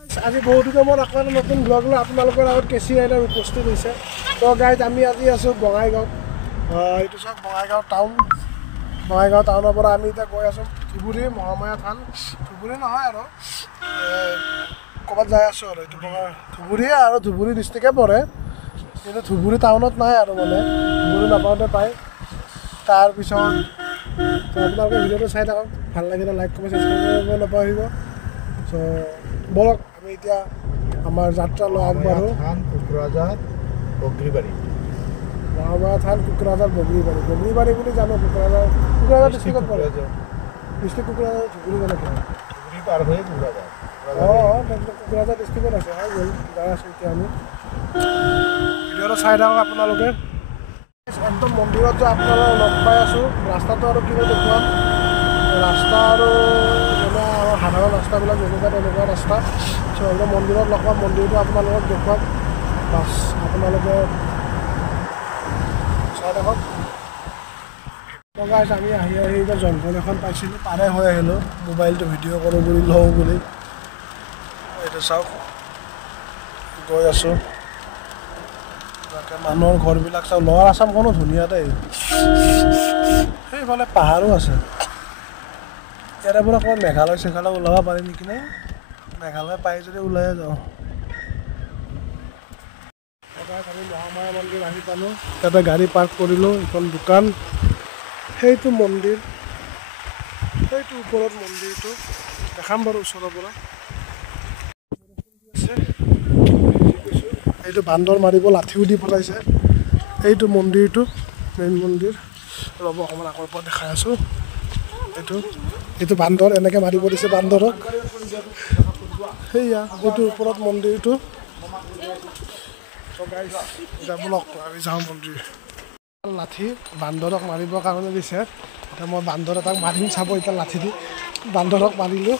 আজি বহুত দিনৰ মূৰত আকৌ এটা নতুন ব্লগ লৈ আপোনালোকৰ আগত কেঁচি আইনাৰ উপস্থিত হৈছে। তো গাইজ আমি আজি আছোঁ বঙাইগাঁৱত। এইটো চাওক বঙাইগাঁও টাউন। বঙাইগাঁও টাউনৰ পৰা আমি এতিয়া গৈ আছোঁ ধুবুৰী মহামায়া থান। ধুবুৰী নহয় আৰু ক'ৰবাত যাই আছোঁ আৰু এইটো ধুবুৰীয়ে আৰু ধুবুৰী ডিষ্ট্ৰিক্টে পৰে, কিন্তু ধুবুৰী টাউনত নাই আৰু মানে ধুবুৰী নাপাওঁতে পায়। তাৰপিছত আপোনালোকে ভিডিঅ'টো চাই থাকক, ভাল লাগিলে লাইক কমেণ্ট ছাবস্ক্ৰাইব কৰিব নাপাহৰিব। চ' বলক আমি এতিয়া আমাৰ যাত্ৰালৈ আগবাঢ়োঁ। কোকৰাঝাৰ বগৰীবাৰী, মহামায়া থান কোকৰাঝাৰ বগৰীবাৰী। বগৰীবাৰী বুলি জানো, কোকৰাঝাৰ ডিষ্ট্ৰিক্টত পৰে। ডিষ্ট্ৰিক্ট কোকৰাঝাৰ ধুবুৰী কেনেকৈ ধুবুৰী পাৰ হৈ কোকৰাঝাৰ। কোকৰাঝাৰ ডিষ্ট্ৰিক্টত আছে। হয় গ'ল যাই আছোঁ এতিয়া আমি। ভিডিঅ'টো চাই থাকক আপোনালোকে। একদম মন্দিৰত যে আপোনালোকক লগ পাই আছোঁ। ৰাস্তাটো আৰু কিনো দেখুৱাম, ৰাস্তা আৰু যেনে আমাৰ সাধাৰণ ৰাস্তাবিলাক যেনেকুৱা তেনেকুৱা ৰাস্তা। চ' একদম মন্দিৰত লগ পাম, মন্দিৰটো আপোনালোকক দেখুৱাম। বাছ আপোনালোকে চাই থাকক। গাইজ আমি আহি এতিয়া জংঘল এখন পাইছিলোঁ, পাৰে হৈ আহিলোঁ মোবাইলটো ভিডিঅ' কৰোঁ বুলি লওঁ বুলি। এইটো চাওক গৈ আছোঁ। তাকে মানুহৰ ঘৰবিলাক চাওক। লৱাৰ আছামখনো ধুনীয়া দেই। সেইফালে পাহাৰো আছে। ইয়াৰে পৰা অকণমান মেঘালয় চেঘালয় ওলাব পাৰি নেকি নে? মেঘালয় পাই যদি ওলাই যাওঁ। আমি মহামায়া মন্দিৰ আহি পালোঁ। তাতে গাড়ী পাৰ্ক কৰিলোঁ। এখন দোকান, সেইটো মন্দিৰ, সেইটো ওপৰত মন্দিৰটো দেখাম বাৰু ওচৰৰ পৰা। এইটো বান্দৰ মাৰিব লাঠিও দি পেলাইছে। এইটো মন্দিৰটো মেইন মন্দিৰ। ৰ'ব অকণমান আগৰ পৰা দেখাই আছোঁ। এইটো বান্দৰ এনেকৈ মাৰিব দিছে বান্দৰক। সেয়া এইটো ওপৰত মন্দিৰটো। বলক আমি যাওঁ মন্দিৰ। লাঠি বান্দৰক মাৰিবৰ কাৰণে দিছে। এতিয়া মই বান্দৰ এটাক মাৰিম চাব। এতিয়া লাঠি দি বান্দৰক মাৰিলোঁ।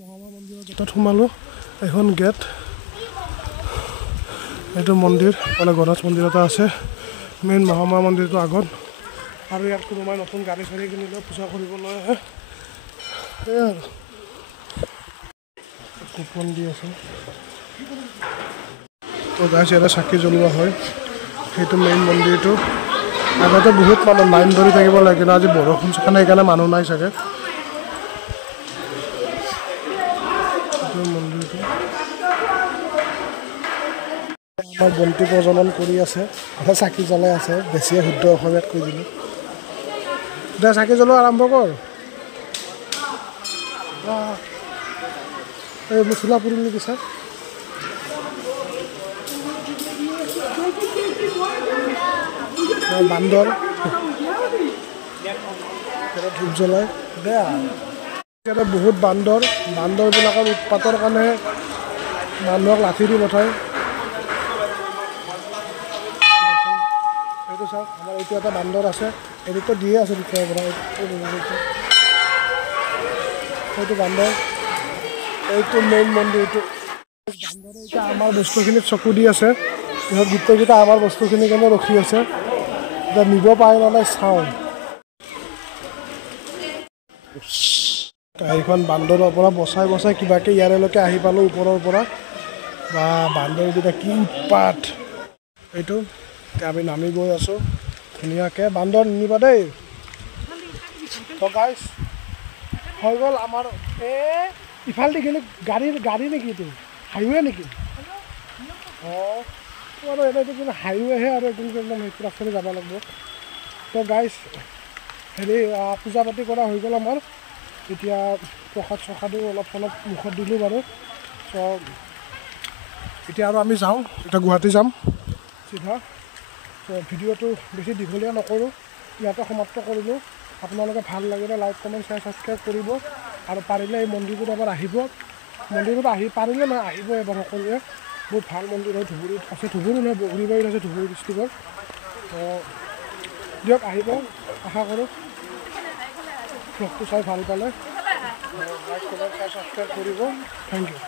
মহামায়া মন্দিৰৰ গেটত সোমালোঁ। এখন গেট, এইটো মন্দিৰ মানে গণেশ মন্দিৰ এটা আছে। মেইন মহামায়া মন্দিৰটো আগত। আৰু ইয়াত কোনোবাই নতুন গাড়ী চাড়ী কিনিলেও পূজা কৰিবলৈ আহে। সেয়াই আৰু কুপন দি আছে। তো গাইজ ইয়াতে চাকি জ্বলোৱা হয়। সেইটো মেইন মন্দিৰটো। আগতে বহুত মানুহ লাইন ধৰি থাকিব লাগে, কিন্তু আজি বৰষুণ কাৰণে সেইকাৰণে মানুহ নাই চাগে। মন্দিৰটো আমাৰ বন্তি প্ৰজ্বলন কৰি আছে, চাকি জ্বলাই আছে। বেছিয়ে শুদ্ধ অসমীয়াত কৈ দিলোঁ। এতিয়া চাকি জ্বলোৱা আৰম্ভ কৰ। এই চোলা পুৰিল নেকি ছাৰ? বান্দৰ ধূপ জ্বলাই বেয়া। ইয়াতে বহুত বান্দৰবিলাকৰ উৎপাতৰ কাৰণে মানুহক লাঠি দি পঠায়। এইটো চাওক, আমাৰ এইটো এটা বান্দৰ আছে। এইটোতো দিয়ে আছে তেতিয়াৰ পৰা। সেইটো বান্দৰ, এইটো মেইন মন্দিৰটো। বান্দৰে এতিয়া আমাৰ বস্তুখিনিত চকু দি আছে। সিহঁত গোটেইকেইটা আমাৰ বস্তুখিনিৰ কাৰণে ৰখি আছে। এতিয়া নিব পাৰে নে নাই চাওঁ। গাড়ীখন বান্দৰৰ পৰা বচাই বচাই কিবাকৈ ইয়াৰলৈকে আহি পালোঁ ওপৰৰ পৰা। বা বান্দৰকেইটা কি উৎপাত। এইটো এতিয়া আমি নামি গৈ আছোঁ ধুনীয়াকৈ। বান্দৰ নিনিবা দেই। তো গাইজ হৈ গ'ল আমাৰ। ইফালেদি গ'লে গাড়ী নেকি? এইটো হাইৱে নেকি? অঁ আৰু এইটো কিন্তু হাইৱেহে আৰু কিন্তু একদম সেইটো ৰাস্তাতে যাব লাগিব। তো গাইজ হেৰি পূজা পাতি কৰা হৈ গ'ল আমাৰ। এতিয়া প্ৰসাদ চসাদো অলপ চলপ মুখত দিলোঁ বাৰু। চ' এতিয়া আৰু আমি যাওঁ, এতিয়া গুৱাহাটী যাম চিধা। চ' ভিডিঅ'টো বেছি দীঘলীয়া নকৰোঁ, ইয়াতে সমাপ্ত কৰিলোঁ। আপোনালোকে ভাল লাগিলে লাইক কমেণ্ট শ্বেয়াৰ ছাবস্ক্ৰাইব কৰিব। আৰু পাৰিলে এই মন্দিৰটোত এবাৰ আহিব। মন্দিৰটোত পাৰিলে নহয় আহিব এবাৰ সকলোৱে। বহুত ভাল মন্দিৰ হয়। ধুবুৰীত আছে, ধুবুৰী নহয় বগৰীবাৰীত আছে, ধুবুৰী ডিষ্ট্ৰিক্টত। দিয়ক আহিব, আশা কৰোঁ। ব্লগটো চাই ভাল পালে লাইক কমেণ্ট শ্বেয়াৰ ছাবস্ক্ৰাইব কৰিব। Thank U.